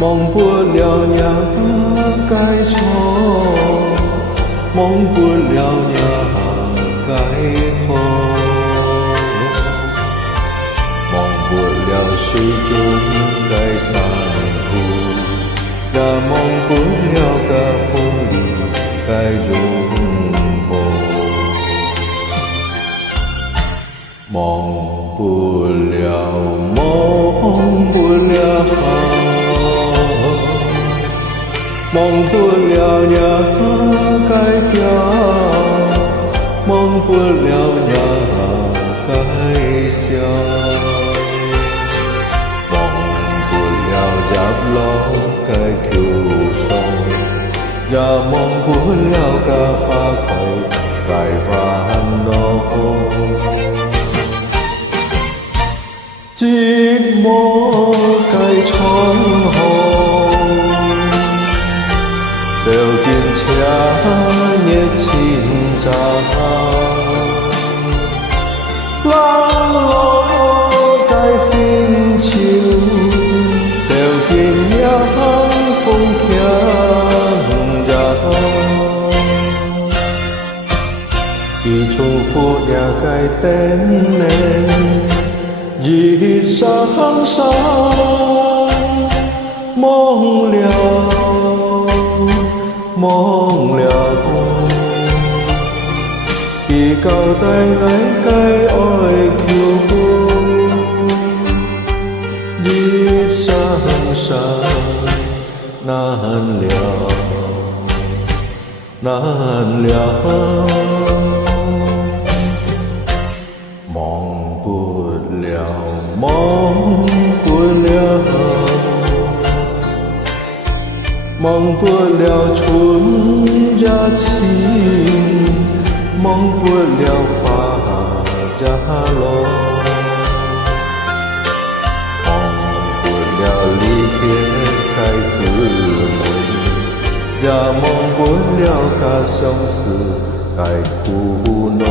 忘不了那该错，忘不了那该好，忘不了水准该散步，也忘不了该风里该拥抱，忘不了，忘不了。忘不了那该掉，忘不了那该笑，忘不了入落该求上，也忘不了该花开该烦恼，寂寞该窗户。流金车热情长，人路该分手，流金也风强让，伊重复也该等呢，日上山忘了。忘了我，已交代爱该愛求我，日上山難了，難了，忘不了，忘不了。忘不了春日情，忘不了花日落，忘不了离别该滋味，也忘不了甲相思该苦恼。